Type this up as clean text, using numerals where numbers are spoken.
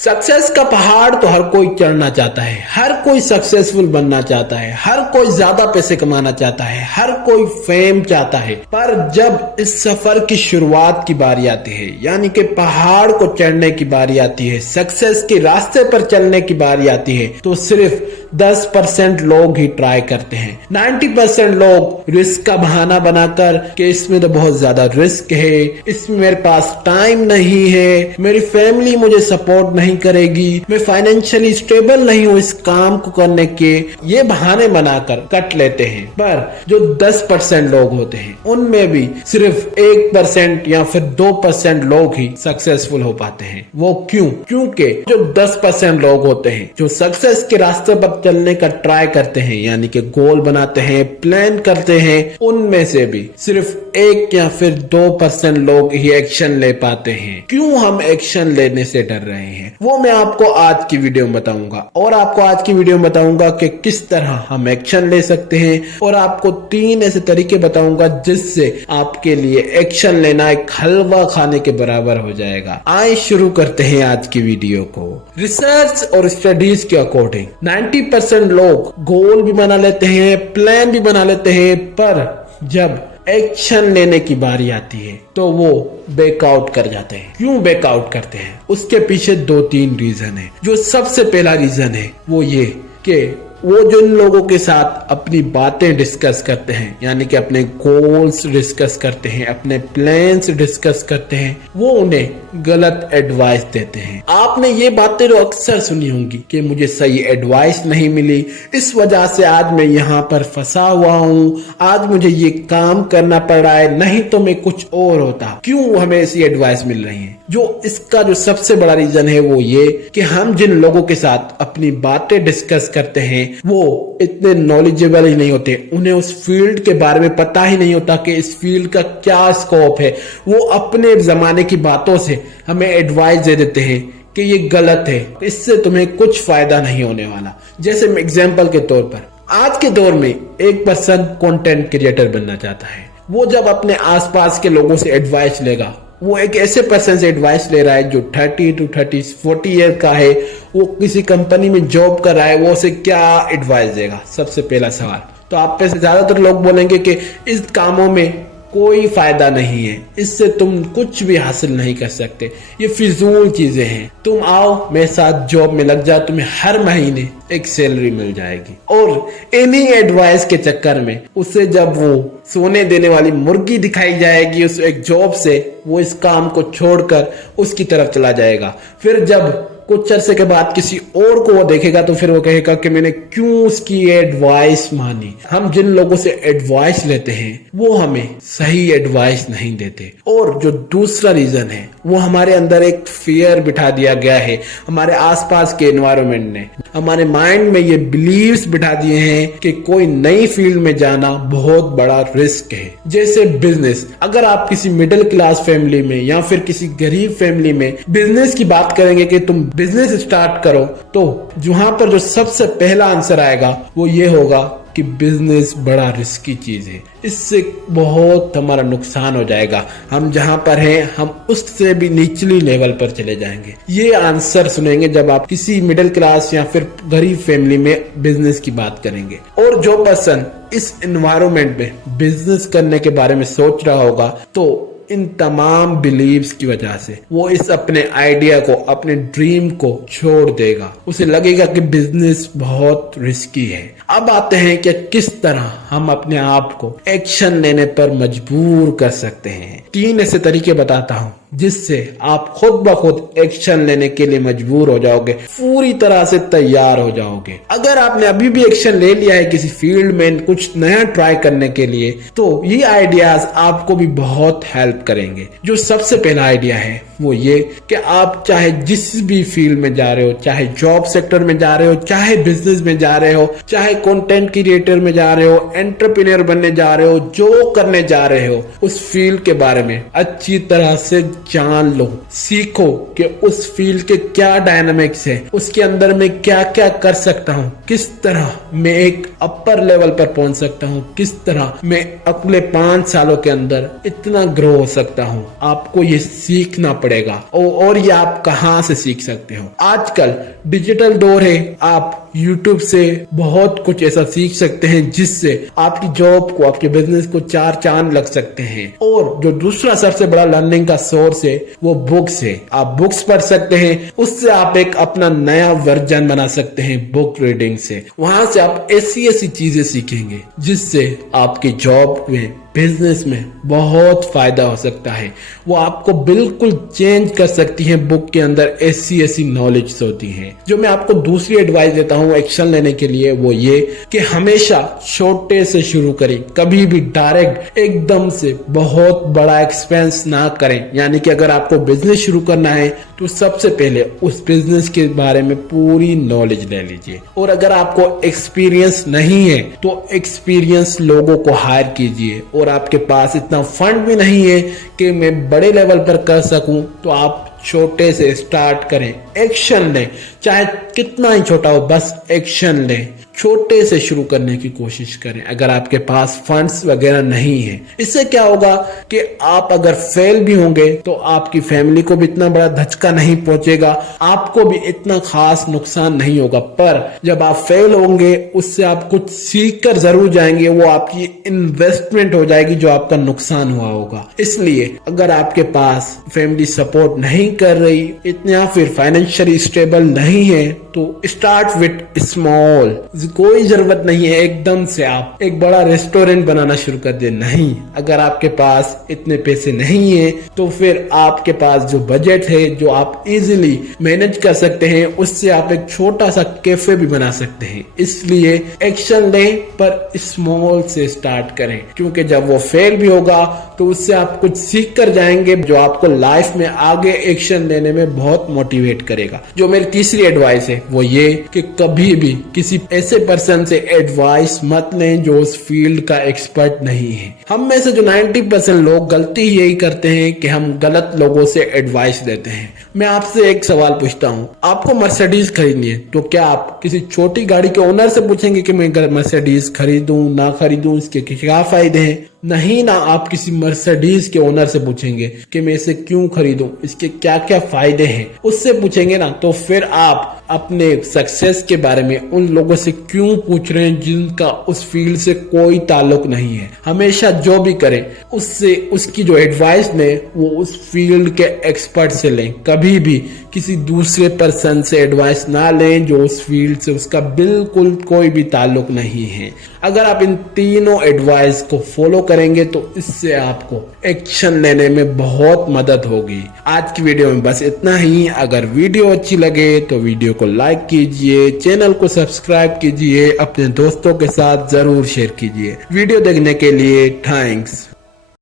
Success का पहाड़ तो हर कोई चढ़ना चाहता है, हर कोई सक्सेसफुल बनना चाहता है, हर कोई ज्यादा पैसे कमाना चाहता है, हर कोई फेम चाहता है। पर जब इस सफर की शुरुआत की बारी आती है, यानी कि पहाड़ को चढ़ने की बारी आती है, सक्सेस के रास्ते पर चलने की बारी आती है, तो सिर्फ 10% लोग ही ट्राई करते हैं। 90% लोग रिस्क का बहाना बनाकर कि इसमें तो बहुत ज्यादा रिस्क है, इसमें मेरे पास टाइम नहीं है, मेरी फैमिली मुझे सपोर्ट नहीं करेगी, मैं फाइनेंशियली स्टेबल नहीं हूँ इस काम को करने के, ये बहाने बनाकर कट लेते हैं। पर जो 10% लोग होते हैं उनमें भी सिर्फ 1% या फिर 2% लोग ही सक्सेसफुल हो पाते हैं। वो क्यों? क्योंकि जो 10% लोग होते हैं जो सक्सेस के रास्ते पर चलने का ट्राई करते हैं, यानी कि गोल बनाते हैं, प्लान करते हैं, उनमें से भी सिर्फ 1 या फिर 2% लोग ही एक्शन ले पाते हैं। क्यों हम एक्शन लेने से डर रहे हैं, वो मैं आपको आज की वीडियो में बताऊंगा। और आपको आज की वीडियो में बताऊंगा कि किस तरह हम एक्शन ले सकते हैं, और आपको 3 ऐसे तरीके बताऊंगा जिससे आपके लिए एक्शन लेना एक हलवा खाने के बराबर हो जाएगा। आइए शुरू करते हैं आज की वीडियो को। रिसर्च और स्टडीज के अकॉर्डिंग 90% लोग गोल भी बना लेते हैं, प्लान भी बना लेते हैं, पर जब एक्शन लेने की बारी आती है तो वो बैकआउट कर जाते हैं। क्यों बैकआउट करते हैं? उसके पीछे 2-3 रीजन है। जो सबसे पहला रीजन है वो ये कि वो जिन लोगों के साथ अपनी बातें डिस्कस करते हैं, यानी कि अपने गोल्स डिस्कस करते हैं, अपने प्लान्स डिस्कस करते हैं, वो उन्हें गलत एडवाइस देते हैं। आपने ये बातें तो अक्सर सुनी होंगी कि मुझे सही एडवाइस नहीं मिली, इस वजह से आज मैं यहाँ पर फंसा हुआ हूँ, आज मुझे ये काम करना पड़ रहा है, नहीं तो मैं कुछ और होता। क्यों हमें ऐसी एडवाइस मिल रही है? जो इसका जो सबसे बड़ा रीजन है वो ये कि हम जिन लोगों के साथ अपनी बातें डिस्कस करते हैं वो इतने नॉलेजेबल ही नहीं होते, उन्हें उस फील्ड के बारे में पता ही नहीं होता कि इस फील्ड का क्या स्कोप है। वो अपने जमाने की बातों से हमें एडवाइस दे देते हैं कि ये गलत है, इससे तुम्हें कुछ फायदा नहीं होने वाला। जैसे एग्जांपल के तौर पर आज के दौर में एक पर्सन कंटेंट क्रिएटर बनना चाहता है, वो जब अपने आसपास के लोगों से एडवाइस लेगा, वो एक ऐसे पर्सन से एडवाइस ले रहा है जो 30 to 40 ईयर का है, वो किसी कंपनी में जॉब कर रहा है, वो उसे क्या एडवाइस देगा? सबसे पहला सवाल तो आप पे से ज्यादातर लोग बोलेंगे कि इस कामों में कोई फायदा नहीं है, इससे तुम कुछ भी हासिल नहीं कर सकते, ये फिजूल चीजें हैं, तुम आओ मेरे साथ जॉब में लग जाओ, तुम्हें हर महीने एक सैलरी मिल जाएगी। और इन्हीं एडवाइस के चक्कर में उसे जब वो सोने देने वाली मुर्गी दिखाई जाएगी उस एक जॉब से, वो इस काम को छोड़कर उसकी तरफ चला जाएगा। फिर जब कुछ अरसे के बाद किसी और को वो देखेगा तो फिर वो कहेगा कि मैंने क्यों उसकी एडवाइस मानी। हम जिन लोगों से एडवाइस लेते हैं वो हमें सही एडवाइस नहीं देते। और जो दूसरा रीजन है वो हमारे अंदर एक फियर बिठा दिया गया है, हमारे आसपास के एनवायरनमेंट ने हमारे माइंड में ये बिलीव्स बिठा दिए हैं कि कोई नई फील्ड में जाना बहुत बड़ा रिस्क है। जैसे बिजनेस, अगर आप किसी मिडिल क्लास फैमिली में या फिर किसी गरीब फैमिली में बिजनेस की बात करेंगे कि तुम बिजनेस स्टार्ट करो, तो जहां पर जो सबसे पहला आंसर आएगा वो ये होगा कि बिजनेस बड़ा रिस्की चीज है, इससे बहुत हमारा नुकसान हो जाएगा, हम जहां पर हैं हम उससे भी निचली लेवल पर चले जाएंगे। ये आंसर सुनेंगे जब आप किसी मिडिल क्लास या फिर गरीब फैमिली में बिजनेस की बात करेंगे। और जो पर्सन इस एनवायरनमेंट में बिजनेस करने के बारे में सोच रहा होगा तो इन तमाम बिलीव्स की वजह से वो इस अपने आइडिया को, अपने ड्रीम को छोड़ देगा, उसे लगेगा कि बिजनेस बहुत रिस्की है। अब आते हैं कि किस तरह हम अपने आप को एक्शन लेने पर मजबूर कर सकते हैं। 3 ऐसे तरीके बताता हूं जिससे आप खुद ब खुद एक्शन लेने के लिए मजबूर हो जाओगे, पूरी तरह से तैयार हो जाओगे। अगर आपने अभी भी एक्शन ले लिया है किसी फील्ड में कुछ नया ट्राई करने के लिए, तो ये आइडियाज आपको भी बहुत हेल्प करेंगे। जो सबसे पहला आइडिया है वो ये कि आप चाहे जिस भी फील्ड में जा रहे हो, चाहे जॉब सेक्टर में जा रहे हो, चाहे बिजनेस में जा रहे हो, चाहे कंटेंट क्रिएटर में जा रहे हो, एंटरप्रेन्योर बनने जा रहे हो, जो करने जा रहे हो, उस फील्ड के बारे में अच्छी तरह से जान लो, सीखो कि उस फील्ड के क्या डायनामिक्स है, उसके अंदर मैं क्या क्या कर सकता हूँ, किस तरह मैं एक अपर लेवल पर पहुंच सकता हूँ, किस तरह मैं अगले 5 सालों के अंदर इतना ग्रो हो सकता हूँ। आपको ये सीखना पड़ेगा। और ये आप कहाँ से सीख सकते हो? आजकल डिजिटल दौर है, आप YouTube से बहुत कुछ ऐसा सीख सकते हैं जिससे आपकी जॉब को, आपके बिजनेस को 4 चांद लग सकते हैं। और जो दूसरा सबसे बड़ा लर्निंग का सोर्स है वो बुक्स है। आप बुक्स पढ़ सकते हैं, उससे आप एक अपना नया वर्जन बना सकते हैं बुक रीडिंग से। वहां से आप ऐसी चीजें सीखेंगे जिससे आपकी जॉब में, बिजनेस में बहुत फायदा हो सकता है। वो आपको बिल्कुल चेंज कर सकती है। बुक के अंदर ऐसी नॉलेज होती है। जो मैं आपको दूसरी एडवाइस देता हूँ एक्शन लेने के लिए, वो ये कि हमेशा छोटे से शुरू करें। कभी भी डायरेक्ट एकदम से बहुत बड़ा एक्सपेंस ना करें। यानी कि अगर आपको बिजनेस शुरू करना है तो सबसे पहले उस बिजनेस के बारे में पूरी नॉलेज ले लीजिए। और अगर आपको एक्सपीरियंस नहीं है तो एक्सपीरियंस लोगों को हायर कीजिए। और आपके पास इतना फंड भी नहीं है कि मैं बड़े लेवल पर कर सकूं, तो आप छोटे से स्टार्ट करें, एक्शन लें। चाहे कितना ही छोटा हो, बस एक्शन लें। छोटे से शुरू करने की कोशिश करें अगर आपके पास फंड्स वगैरह नहीं है। इससे क्या होगा कि आप अगर फेल भी होंगे तो आपकी फैमिली को भी इतना बड़ा धचका नहीं पहुंचेगा, आपको भी इतना खास नुकसान नहीं होगा। पर जब आप फेल होंगे उससे आप कुछ सीख कर जरूर जाएंगे, वो आपकी इन्वेस्टमेंट हो जाएगी जो आपका नुकसान हुआ होगा। इसलिए अगर आपके पास फैमिली सपोर्ट नहीं कर रही इतना, या फिर फाइनेंशियली स्टेबल नहीं है, तो स्टार्ट विथ स्मॉल। कोई जरूरत नहीं है एकदम से आप एक बड़ा रेस्टोरेंट बनाना शुरू कर दे। नहीं, अगर आपके पास इतने पैसे नहीं है तो फिर आपके पास जो बजट है, जो आप इजीली मैनेज कर सकते हैं, उससे आप एक छोटा सा कैफे भी बना सकते हैं। इसलिए एक्शन लें, पर स्मॉल से स्टार्ट करें, क्योंकि जब वो फेल भी होगा तो उससे आप कुछ सीख कर जाएंगे जो आपको लाइफ में आगे एक्शन लेने में बहुत मोटिवेट करेगा। जो मेरी तीसरी एडवाइस है वो ये कि कभी भी किसी ऐसे पर्सन से एडवाइस मत लें जो उस फील्ड का एक्सपर्ट नहीं है। हम में से जो 90% लोग गलती यही करते हैं कि हम गलत लोगों से एडवाइस देते हैं। मैं आपसे एक सवाल पूछता हूँ, आपको मर्सिडीज खरीदनी है तो क्या आप किसी छोटी गाड़ी के ओनर से पूछेंगे कि मैं मर्सिडीज खरीदूं ना खरीदूं, इसके क्या फायदे हैं? नहीं ना, आप किसी मर्सिडीज के ओनर से पूछेंगे कि मैं इसे क्यों खरीदूं, इसके क्या क्या फायदे हैं, उससे पूछेंगे ना। तो फिर आप अपने सक्सेस के बारे में उन लोगों से क्यों पूछ रहे हैं जिनका उस फील्ड से कोई ताल्लुक नहीं है? हमेशा जो भी करें उससे, उसकी जो एडवाइस लें वो उस फील्ड के एक्सपर्ट से लें। कभी भी किसी दूसरे पर्सन से एडवाइस ना लें जो उस फील्ड से उसका बिल्कुल कोई भी ताल्लुक नहीं है। अगर आप इन तीनों एडवाइस को फॉलो करेंगे तो इससे आपको एक्शन लेने में बहुत मदद होगी। आज की वीडियो में बस इतना ही। अगर वीडियो अच्छी लगे तो वीडियो को लाइक कीजिए, चैनल को सब्सक्राइब कीजिए, अपने दोस्तों के साथ जरूर शेयर कीजिए। वीडियो देखने के लिए थैंक्स।